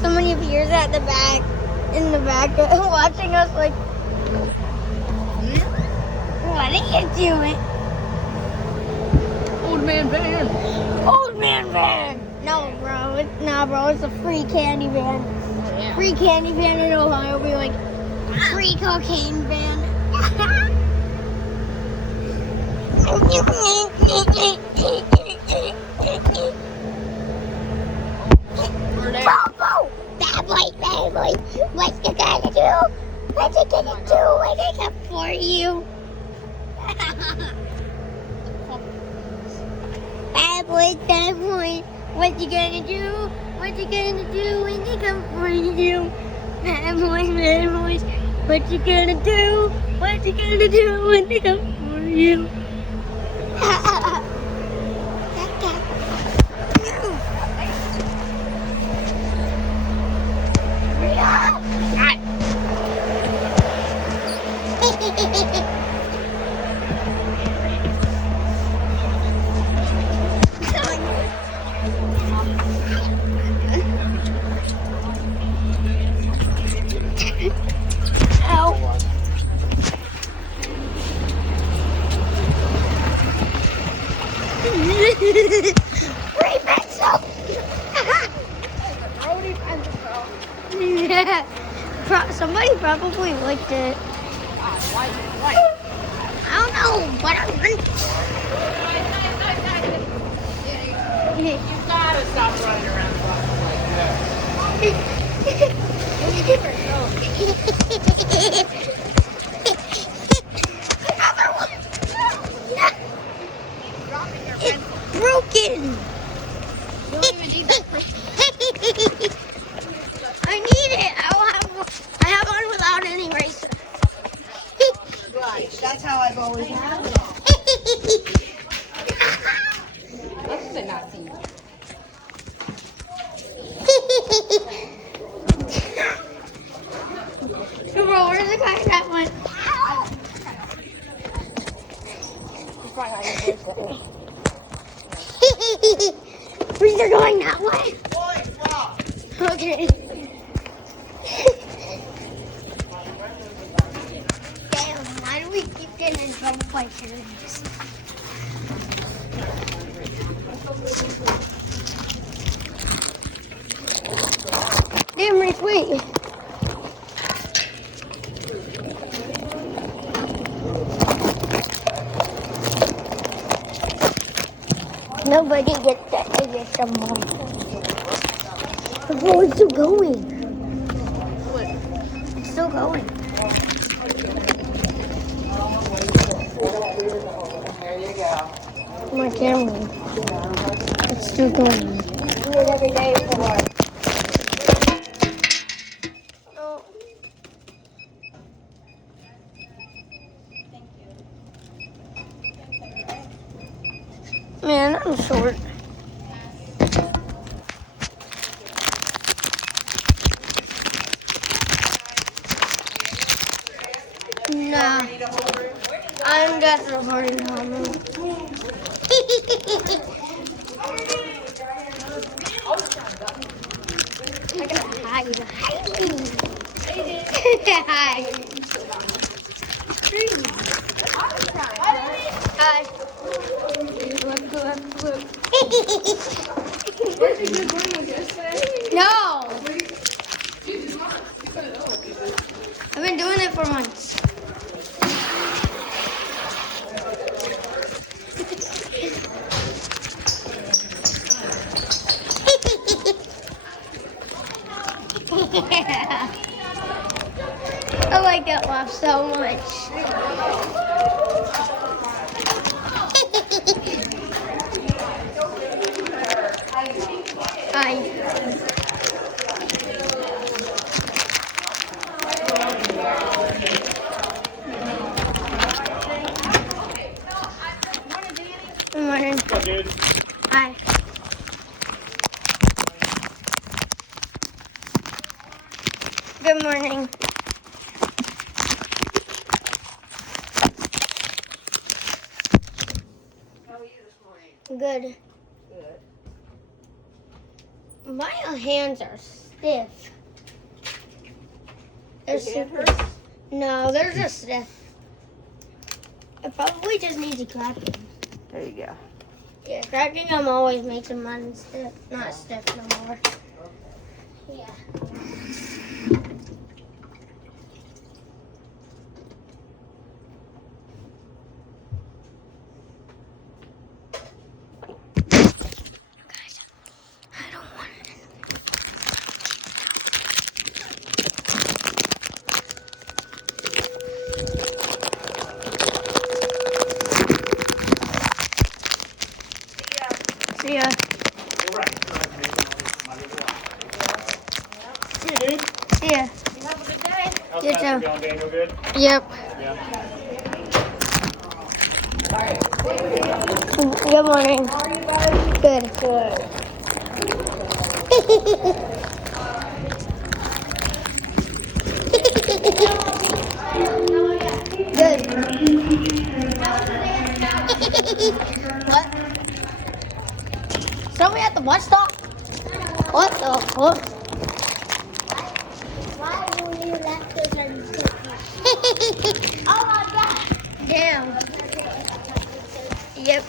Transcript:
Somebody appears at the back, in the back, watching us like, what are you doing? Old man van. Old man van. No, bro. It's a free candy van. Oh, yeah. Free candy van in Ohio will be like, free cocaine van. Bobo! Bad boy. What you gonna do? What you gonna do when I come for you? Bad boy. What you gonna do? What you gonna do when they come for you? Bad boys. What you gonna do? What you gonna do when they come for you? Free pencil! Brody pencil. Somebody probably licked it. Why? I don't know, but I You gotta stop running around the block like that. Another one! It's broken! You don't even need that. I need it! I have one without any eraser. Right, that's how I've always had it. This is a Nazi. Bro, where's the guy that went? He's probably not even listening. Where's they going that way? Okay. Damn, why do we keep getting in trouble by doing this? Damn, Rick, wait. Nobody gets that. I get some more. Oh, it's still going. It's still going. There you go. My camera. It's still going. Do it every day for what? Oh. Man, I'm short. Nah. I'm just recording home. I gotta hide. Hide me. Hide. Hi. Look. No. I've been doing it for months. Yeah. I like that laugh so much. Hi. Good morning. What's up, dude? Hi. Good morning. How are you this morning? Good. Good. My hands are stiff. They're super. No, they're just stiff. I probably just need to crack them. There you go. Yeah, cracking them always makes them unstiff. Not stiff no more. Yeah. See ya. See you, dude. See ya. You have a good day. You too. Going, Daniel? Good? Yep. Yeah. Good morning. How are you guys? Good. Good. Good. What? Somebody at the bus stop? What the fuck? Why will you let this Oh my god! Damn. Yep.